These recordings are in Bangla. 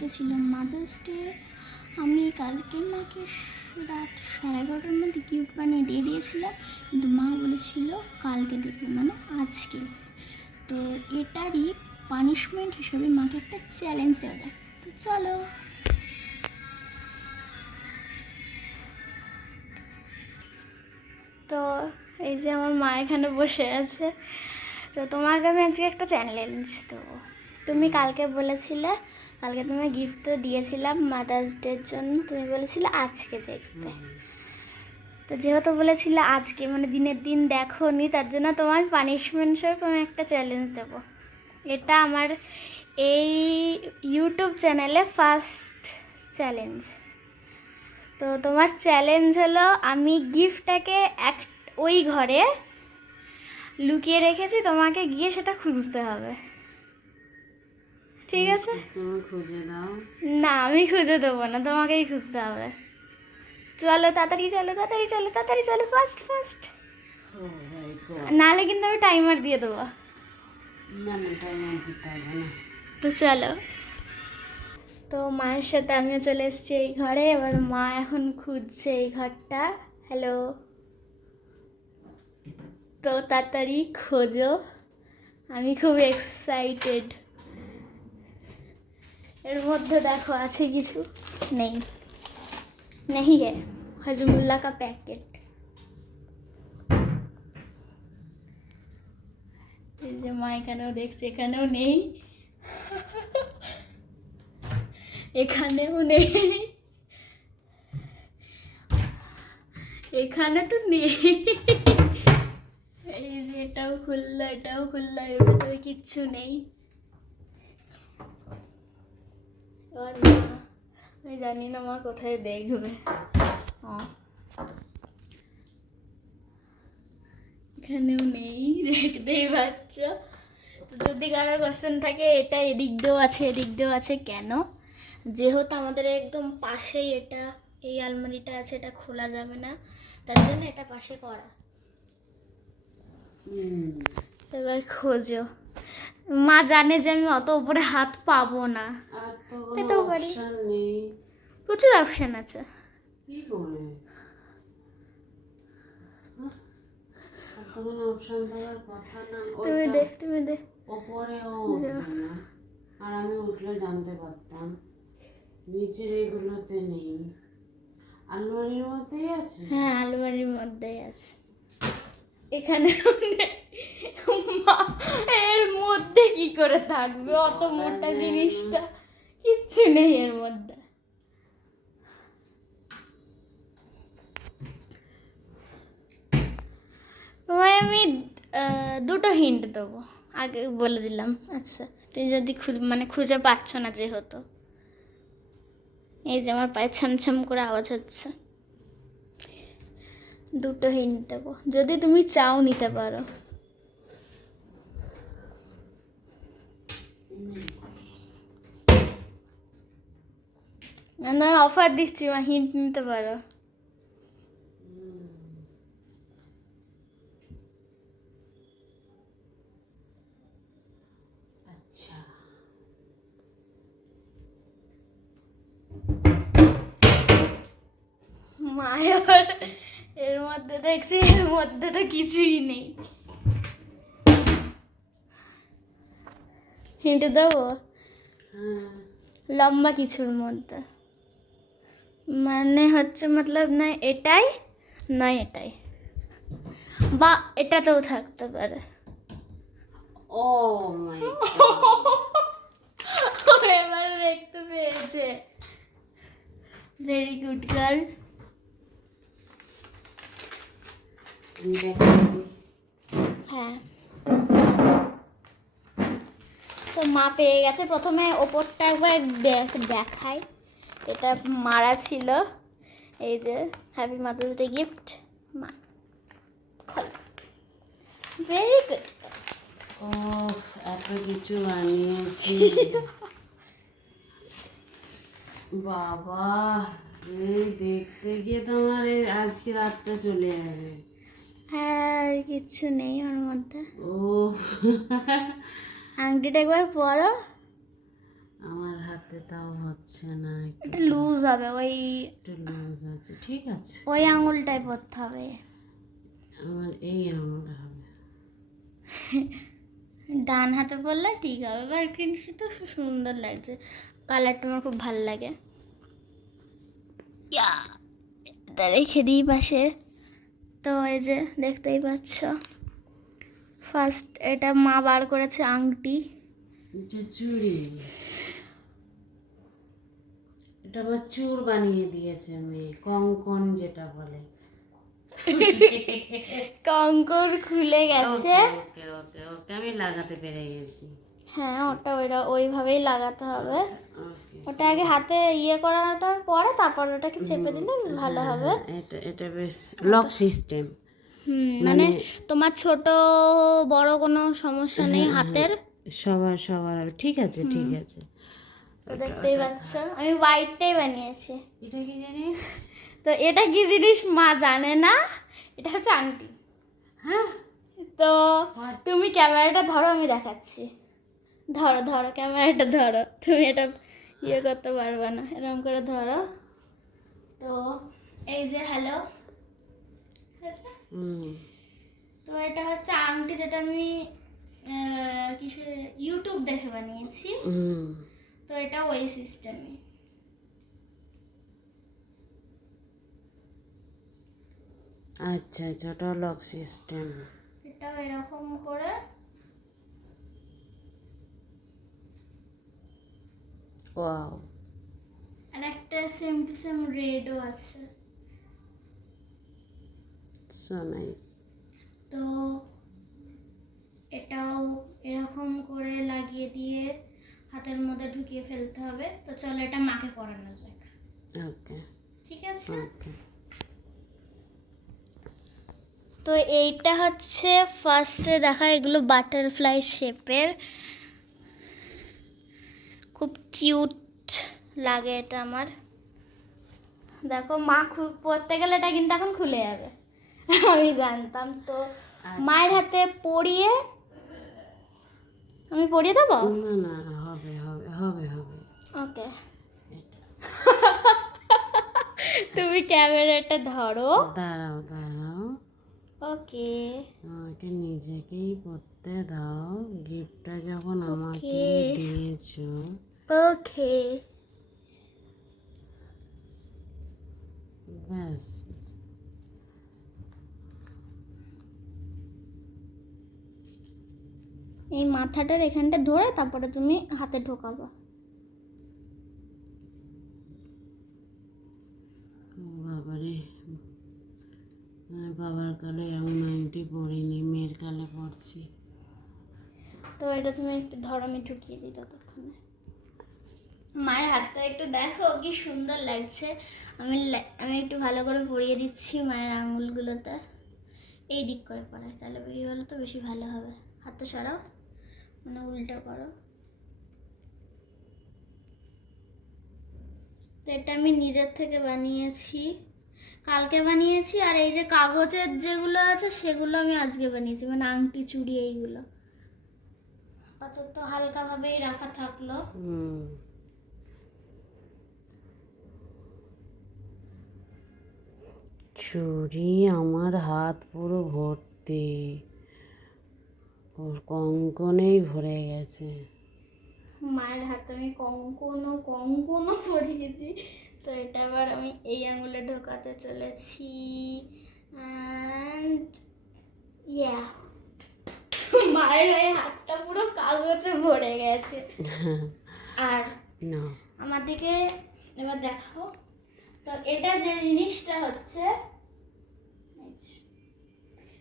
কালকে ছিল মাদার্স ডে। আমি কালকে নাকি রাত 11:30টার মধ্যে গিফট বানিয়ে দিয়ে দিয়েছিলাম, কিন্তু মা বলেছিল কালকে দেবে, মানে আজকে। তো এটারই পানিশমেন্ট হিসেবে মাকে একটা চ্যালেঞ্জ দেওয়া যায়। তো চলো। তো এই যে আমার মা এখানে বসে আছে। তো তোমাকে আমি আজকে একটা চ্যালেঞ্জ দেবো। তুমি কালকে বলেছিলে, কালকে তুমি গিফট তো দিয়েছিলাম মাদার্স ডের জন্য, তুমি বলেছিলে আজকে দেখতে। তো যেহেতু বলেছিলে আজকে, মানে দিনের দিন দেখো নি, তার জন্য তোমার পানিশমেন্ট স্বরূপ আমি একটা চ্যালেঞ্জ দেবো। এটা আমার এই ইউটিউব চ্যানেলে ফার্স্ট চ্যালেঞ্জ। তো তোমার চ্যালেঞ্জ হলো, আমি গিফটটাকে ওই ঘরে লুকিয়ে রেখেছি, তোমাকে গিয়ে সেটা খুঁজতে হবে, ঠিক আছে? তুমি খুঁজে দাও। না, আমি খুঁজে দেবো না, তোমাকেই খুঁজতে হবে। চলো তাড়াতাড়ি চলো, তাড়াতাড়ি চলো, তাড়াতাড়ি চলো, ফার্স্ট ফার্স্ট। নাহলে কিন্তু আমি টাইমার দিয়ে দেবো। না না, টাইমার দিতে হবে না। তো চলো। তো মায়ের সাথে আমিও চলে এসেছি এই ঘরে। এবার মা এখন খুঁজছে এই ঘরটা। হ্যালো। তো তাড়াতাড়ি খোঁজো, আমি খুব এক্সাইটেড। এর মধ্যে দেখো আছে কিছু? নেই, নেই है हजमुल्ला का पैकेट। এই যে মা এখানেও দেখছে, এখানেও নেই, এখানেও নেই, এখানে তো নেই। এই যে এটাও খুললো, এটাও খুললো, এর ভেতরে কিচ্ছু নেই। আর মা, আমি জানি না মা কোথায় দেখবে। এখানেও নেই, দেখতেই পাচ্ছ। তো যদি কারোর কোশ্চেন থাকে, এটা এদিক দিয়েও আছে, এদিক দিয়েও আছে, কেন? যেহেতু আমাদের একদম পাশেই এটা, এই আলমারিটা আছে, এটা খোলা যাবে না, তার জন্য এটা পাশে করা। এবার খোঁজো। মা জানে যে আমি অত উপরে হাত পাবো না, পেতেও পারি। প্রচুর অপশন আছে। তুমি দেখ। আর আমি উঠলে জানতে পারতাম। নিচের এগুলোতে নেই, আলমারির মধ্যেই আছে। হ্যাঁ, আলমারির মধ্যেই আছে। এখানে মা, এর মধ্যে কি করে থাকবে? অত মোটা জিনিসটা, কিচ্ছু নেই এর মধ্যে। তোমায় আমি দুটো হিন্ট দেবো, আগে বলে দিলাম। আচ্ছা, তুমি যদি মানে খুঁজে পাচ্ছ না যেহেতু। এই যে আমার পায়ে ছামছাম করে আওয়াজ হচ্ছে। দুটো হিন্ট দেবো, যদি তুমি চাও নিতে পারো। আমি অফার দিচ্ছি, মা হিন্ট নিতে পারো। আচ্ছা, মায়ার এর মধ্যে দেখছি, এর মধ্যে তো কিছুই নেই। হিন্ট দেবো? লম্বা কিছুর মধ্যে, মানে হচ্ছে মতলব না এটাই, না এটাই, বা এটাতেও থাকতে পারে। ও মাই গড, এবার দেখতে পেয়েছে। Very good girl. হ্যাঁ, তো মা পেয়ে গেছে। প্রথমে ওপরটা একবার দেখাই, এটা মারা ছিল। এই যে হ্যাপি মাদার্স ডে গিফট, মা ভেরি গুড। ও, এত কিছু বানিয়েছি। বাবা, এই দেখতে গিয়ে তোমার আজকে রাতটা চলে যাবে। আর কিছু নেই ওর মধ্যে। ও, আংটিটা একবার পরো। আমার হাত হাতে তাও হচ্ছে না, এটা লুজ হবে, ওই একটু লুজ আছে, ঠিক আছে। ওই আঙুলটাই পরতে হবে। আমার এই আঙুলটা হবে। ডান হাতে পরলে ঠিক হবে, এবার কিন্তু তো সুন্দর লাগছে, কালারটা আমার খুব ভালো লাগে। ইয়া, এটা রেখে দিই পাশে। তো এই যে দেখতেই পাচ্ছ, ফার্স্ট এটা মা বার করেছে আংটি। এটা চুড়ি, এটা আমার চুর বানিয়ে দিয়েছে মেয়ে, কঙ্কন যেটা বলে। কঙ্কর খুলে গেছে। ওকে ওকে ওকে, আমি লাগাতে পেরে গেছি। হ্যাঁ, ওটা ওইভাবেই লাগাতে হবে। ওকে, ওটা আগে হাতে ইয়ে করাটা পরে, তারপর ওটাকে চেপে দিলে ভালো হবে। এটা এটা বেশ লক সিস্টেম। মানে তোমার ছোট বড় কোনো সমস্যা নেই হাতের। সবার সবার ঠিক আছে, ঠিক আছে। তো দেখতেই পাচ্ছ আমি হোয়াইটটাই বানিয়েছি। এটা কি জানিস? তো এটা কি জিনিস মা জানে না, এটা হচ্ছে আংটি। হ্যাঁ, তো তুমি ক্যামেরাটা ধরো, আমি দেখাচ্ছি। ধরো ধরো, ক্যামেরাটা ধরো, তুমি এটা ইয়ে করতে পারবে না, এরকম করে ধরো। তো এই যে হ্যালো, তো এটা হচ্ছে আংটি, যেটা আমি কিসে ইউটিউব দেখে বানিয়েছি। তো এটা ওই সিস্টেমে। আচ্ছা আচ্ছা, ওটা লক সিস্টেম। এটাও এরকম করে। ওয়াও, আর একটা সেম টু সেম রেডও আছে। So nice. তো এটাও এরকম করে লাগিয়ে দিয়ে হাতের মধ্যে ঢুকিয়ে ফেলতে হবে। তো চলো এটা মাকে পরানো যাক। ওকে ঠিক আছে। ওকে। তো এইটা হচ্ছে ফার্স্টে দেখা, এগুলো বাটারফ্লাই শেপের, খুব কিউট লাগে এটা আমার। দেখো মা পরতে গেলে এটা কিন্তু এখন খুলে যাবে, আমি জানতাম। তো মায়ের হাতে পরিয়ে, আমি পরিয়ে দেবো। না না না, হবে হবে হবে হবে। ওকে, তুমি ক্যামেরাটা ধরো। দাঁড়াও দাঁড়াও, ওকে আমাকে নিজেকেই পড়তে দাও, গিফটটা যখন আমাকে দিয়েছো। ওকে, ব্যাস, এই মাথাটার এখানটা ধরে তারপরে তুমি হাতে ঢোকাবো। বাবারে, বাবার কালে এমন আংটি পরিনি, মেয়ের কালে পড়ছি। তো এটা তুমি একটু ধরো, আমি ঢুকিয়ে দিই ততক্ষণে। মায়ের হাতটা একটু দেখো কি সুন্দর লাগছে। আমি একটু ভালো করে পরিয়ে দিচ্ছি মায়ের আঙুলগুলোতে, এই দিক করে পরাই, তাহলে এই হলে তো বেশি ভালো হবে। হাতটা সরাও, মানে উল্টো করো। তো এটা আমি নিজের থেকে বানিয়েছি, কালকে বানিয়েছি। আর এই যে কাগজের যেগুলো আছে সেগুলো আমি আজকে বানিয়েছি, মানে আংটি চুড়ি এইগুলো। আপাতত হালকাভাবেই রাখা থাকলো। চুড়ি আমার হাত পুরো ভর্তি, ওর কঙ্কনেই ভরে গেছে। মায়ের হাতে আমি কঙ্কনও পরিয়েছি। তো এটা আবার আমি এই আঙুলে ঢোকাতে চলেছি। অ্যান্ড ইয়া, মায়ের ওই হাতটা পুরো কাগজে ভরে গেছে। আর না, আমার দিকে এবার দেখো। তো এটা যে জিনিসটা হচ্ছে,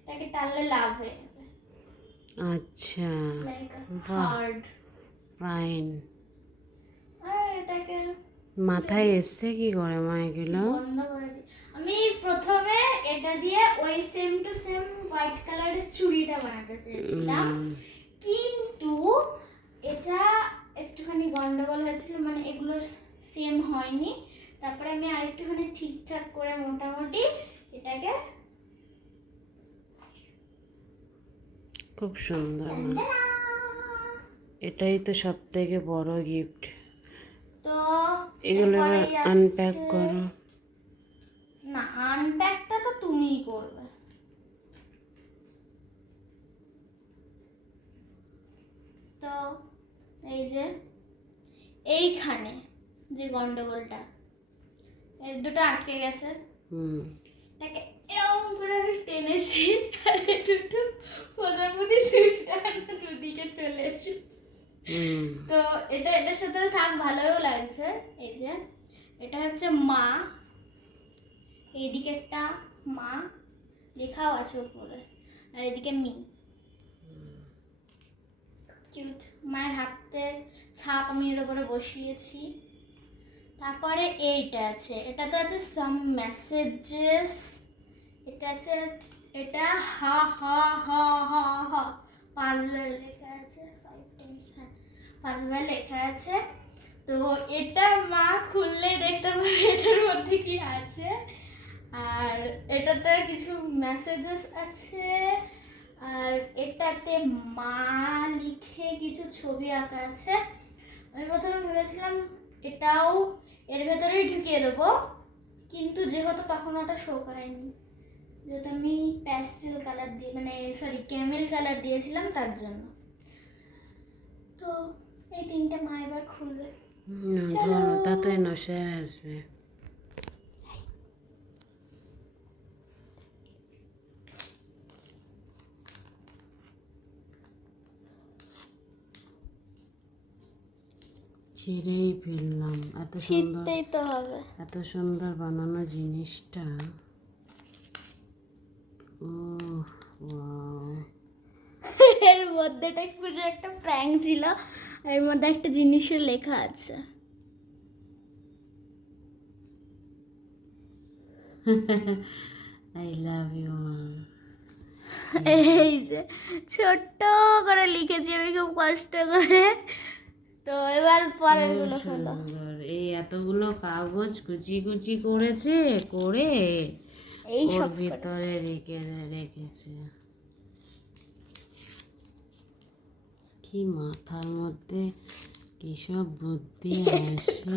এটাকে টানলে লাভ হয়ে যাবে, আচ্ছা, লাইক বাহ, হার্ড। ফাইন। আর এটাকে মাথায় এসছে কি করে মা এগুলো? বন্ধ করে দিই। আমি প্রথমে এটা দিয়ে ওই সেম টু সেম হোয়াইট কালারের চুড়িটা বানাতে চেয়েছিলাম, কিন্তু এটা একটুখানি গন্ডগোল হয়েছিল, মানে এগুলো সেম হয়নি। তারপরে আমি আরেকটুখানি ঠিকঠাক করে মোটামুটি এটাকে। খুব সুন্দর মা, এটাই তো সব থেকে বড় গিফট, তো এগুলো এবার এরপরেই আনপ্যাক আসছে- করো। না, আনপ্যাকটা তো তুমিই করবে। তো এই যে এইখানে যে গন্ডগোলটা, এর দুটো আটকে গেছে, হুম, এটাকে এরকম করে আমি টেনেছি, আর এই দুটো প্রজাপতি দুদিকে চলে এসেছে। হুম, তো এটা এটার সাথে থাক, ভালোও লাগছে। এই যে এটা হচ্ছে মা, এইদিকে একটা মা লেখাও আছে উপরে, আর এদিকে মি। কিউট। মায়ের হাতের ছাপ আমি এর উপরে বসিয়েছি। তারপরে এইটা আছে, এটাতে আছে সাম মেসেজেস। এটা আছে, এটা হা হা হা হা হা পাঁচবার লেখা আছে, 5 times, হ্যাঁ 5বার লেখা আছে। তো এটা মা খুললে দেখতে পাবে এটার মধ্যে কি আছে। আর এটাতে কিছু মেসেজেস আছে, আর এটাতে মা লিখে কিছু ছবি আঁকা আছে। আমি প্রথমে ভেবেছিলাম এটাও এর ভেতরেই ঢুকিয়ে দেবো, কিন্তু যেহেতু তখন ওটা শো করায়নি, যেহেতু আমি প্যাস্টেল কালার দিয়ে, মানে সরি ক্যামেল কালার দিয়েছিলাম, তার জন্য। তো এই তিনটে মা এবার খুলবে। চলো। ধরো, তাতে নশায় আসবে। ছিঁড়েই ফেললাম, এত সুন্দর, ছিটতেই তো হবে। এত সুন্দর বানানো জিনিসটা। ও ওয়াও, এর মধ্যেটা পুরো একটা প্র্যাঙ্ক ছিল, এর মধ্যে একটা জিনিসের লেখা আছে। আই লাভ ইউ মা। এই যে ছোট্ট করে লিখেছি আমি খুব কষ্ট করে। তো এবার পরের গুলো হলো। সুন্দর, এই এতগুলো কাগজ কুচি কুচি করেছে, করে এই ওর সব ভিতরে রেখেছে। কি মাথার মধ্যে কি সব বুদ্ধি আসে।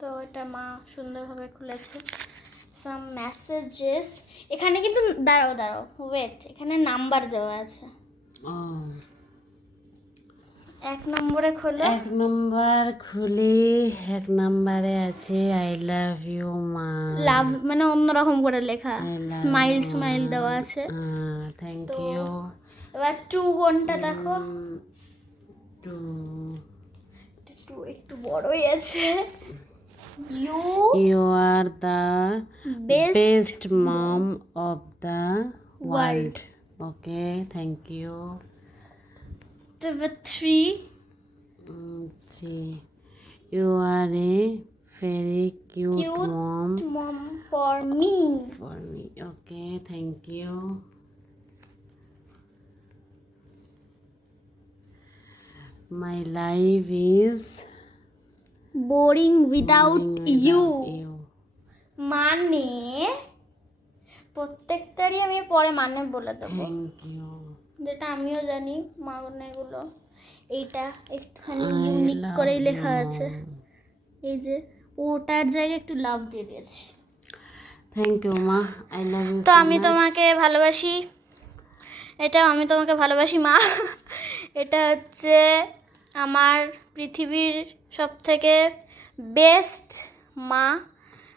তো এটা মা সুন্দরভাবে খুলেছে। সাম মেসেজেস, এখানে কিন্তু দাঁড়াও দাঁড়াও ওয়েট, এখানে নাম্বার দেওয়া আছে। ও, 1 নম্বরে খোলো। 1 নম্বর খুলি, 1 নম্বরে আছে আই লাভ ইউ মা। লাভ মানে অন্যরকম করে লেখা, I love smile you, smile মা। দেওয়া আছে। থ্যাংক তো ইউ। এবার 2 কোনটা দেখো। টু, একটু একটু বড়ই আছে। You you are the best best mom of the world. World. Okay, thank you. এবার 3 you are a very cute cute mom mom for me. For me. Okay, thank you. My life is boring without you. You. মানে প্রত্যেকটারই আমি পরে মানে বলে দেবো, থ্যাংক ইউ। যেটা আমিও জানি মানে এগুলো। এইটা একটুখানি I ইউনিক love করেই you, লেখা আছে। Mom. এই যে ওটার জায়গায় একটু লাভ দিয়ে দিয়েছি। থ্যাংক ইউ মা, আই লাভ ইউ তো সো আমি মাচ। তোমাকে ভালোবাসি, এটা আমি তোমাকে ভালোবাসি মা। এটা হচ্ছে আমার পৃথিবীর সব থেকে বেস্ট মা।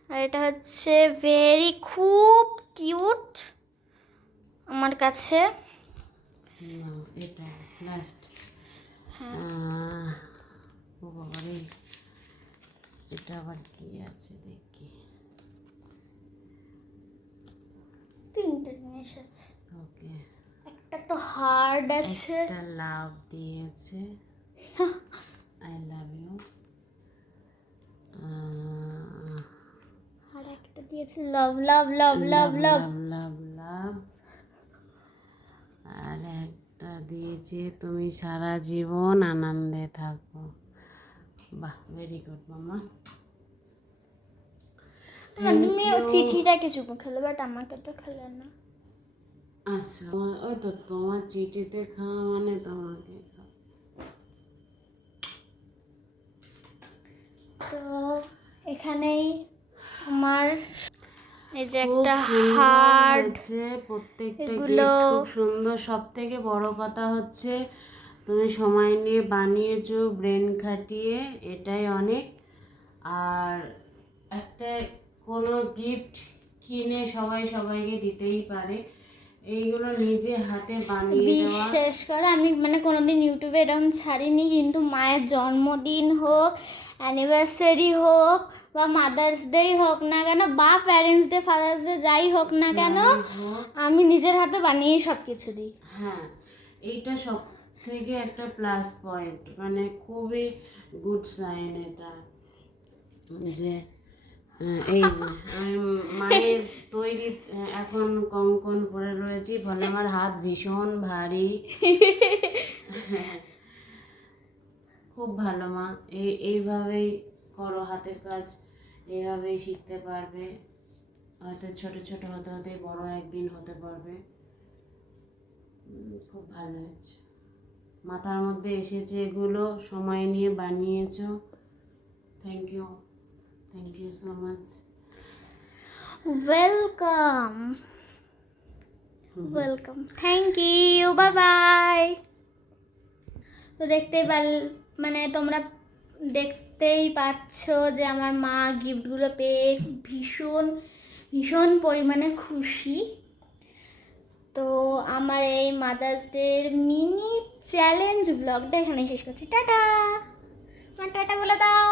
আর এটা হচ্ছে ভেরি খুব কিউট আমার কাছে। এটা লাস্ট। ও বাবা রে, এটা আবার কি আছে দেখি। 3টে জিনিস আছে, ওকে, একটা তো হার্ড আছে, একটা লাভ দিয়েছে, আই লাভ ইউ। আর একটা দিয়েছে লাভ লাভ লাভ লাভ লাভ। লাভ লাভ। আর একটা দিয়েছে তুমি সারা জীবন আনন্দে থাকো। বাহ, ভেরি গুড মামা। তুমিও চিঠিটা কিছু খেলে, বাট আমাকে তো খেলে না। আচ্ছা, ওই তো তোমার চিঠিতে খাওয়া মানে তোমাকে খাওয়া। তো এখানেই আমার এই যে খুব একটা সুন্দর হার্ট, হয়েছে প্রত্যেকটা এগুলো গিফট, খুব সুন্দর। সব থেকে বড় কথা হচ্ছে তুমি সময় নিয়ে বানিয়েছো, ব্রেন খাটিয়ে, এটাই অনেক। আর একটা কোনো গিফট কিনে সবাই সবাইকে দিতেই পারে, এইগুলো নিজে হাতে বানিয়ে দেওয়া। বিশেষ করে আমি মানে কোনোদিন ইউটিউবে এরকম ছাড়িনি, কিন্তু মায়ের জন্মদিন হোক, অ্যানিভার্সারি হোক, বা মাদার্স ডে হোক না কেন, বা প্যারেন্টস ডে, ফাদার্স ডে, যাই হোক না কেন, যাই হোক, আমি নিজের হাতে বানিয়েই সব কিছু দিই। হ্যাঁ, এইটা সব থেকে একটা প্লাস পয়েন্ট, মানে খুবই গুড সাইন এটা, যে এই যে আমি মায়ের তৈরি এখন কঙ্কন পরে রয়েছি, ফলে আমার হাত ভীষণ ভারী। খুব ভালো মা, এইভাবেই করো হাতের কাজ, এইভাবেই শিখতে পারবে, হয়তো ছোট ছোট হতে হতে বড় একদিন হতে পারবে। খুব ভালো হয়েছে, মাথার মধ্যে এসেছে এগুলো, সময় নিয়ে বানিয়েছো। Thank you, thank you so much. Welcome, welcome, thank you, bye bye. তো মানে তোমরা দেখতেই পাচ্ছ যে আমার মা গিফটগুলো পেয়ে ভীষণ ভীষণ পরিমাণে খুশি। তো আমার এই মাদার্স ডের মিনি চ্যালেঞ্জ ব্লগটা এখানে শেষ করছি। টাটা, টাটা বলে দাও।